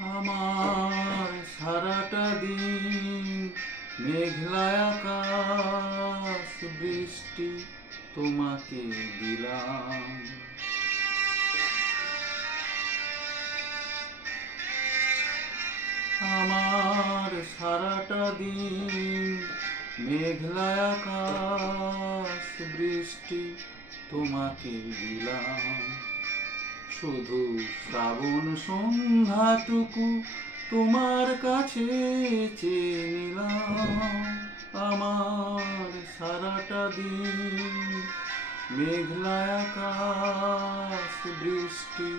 আমার সারাটা দিন মেঘলা আকাশ বৃষ্টি তোমাকে দিলাম। আমার সারাটা দিন মেঘলা আকাশ বৃষ্টি তোমাকে দিলাম। শুধু শ্রাবণ সন্ধ্যাটুকু তোমার কাছে চেয়ে নিলাম। আমার সারাটা দিন মেঘলা আকাশ বৃষ্টি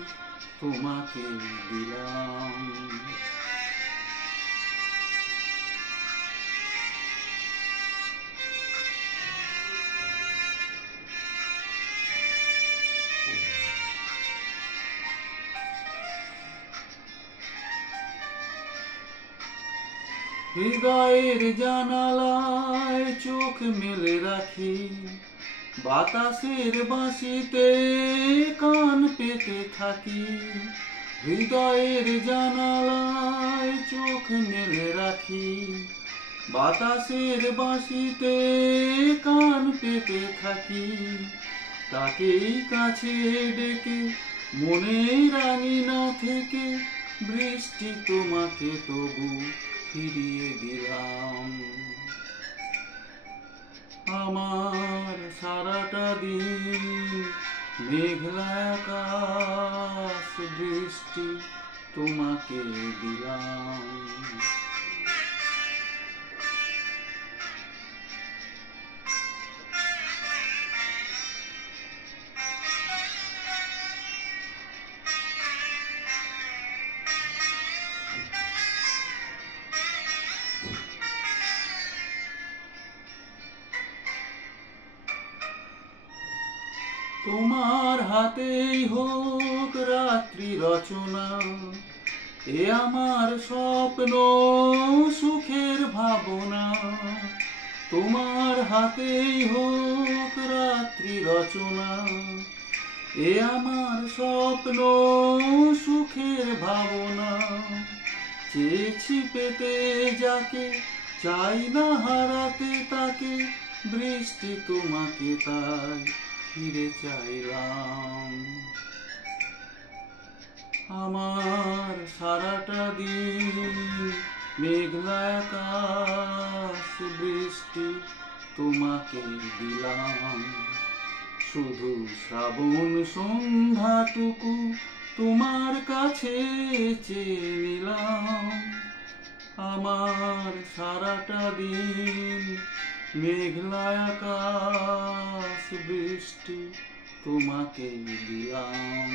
তোমাকে দিলাম। হৃদয়ের জানালায় চোখ মেলে রাখি, বাতাসের বাঁশিতে কান পেতে থাকি। হৃদয়ের জানালায় চোখ মেলে রাখি, বাতাসের বাঁশিতে কান পেতে থাকি। তাকেই কাছে ডেকে মনের আঙিনা থেকে বৃষ্টি তোমাকে তবু ফিরিয়ে দিলাম। আমার সারাটা দিন মেঘলা আকাশ বৃষ্টি তোমাকে দিলাম। তোমার হাতেই হোক রাত্রি রচনা, এ আমার স্বপ্ন সুখের ভাবনা। তোমার হাতেই হোক রাত্রি রচনা, এ আমার স্বপ্ন সুখের ভাবনা। চেয়েছি পেতে যাকে, চাই না হারাতে তাকে, বৃষ্টি তোমাকে তাই ফিরে চাইলাম। আমার সারাটা দিন মেঘলা আকাশ বৃষ্টি তোমাকে দিলাম। শুধু শ্রাবণ সন্ধ্যাটুকু তোমার কাছে চেয়ে নিলাম। আমার সারাটা দিন মেঘলা আকাশ বৃষ্টি তোমাকে দিলাম।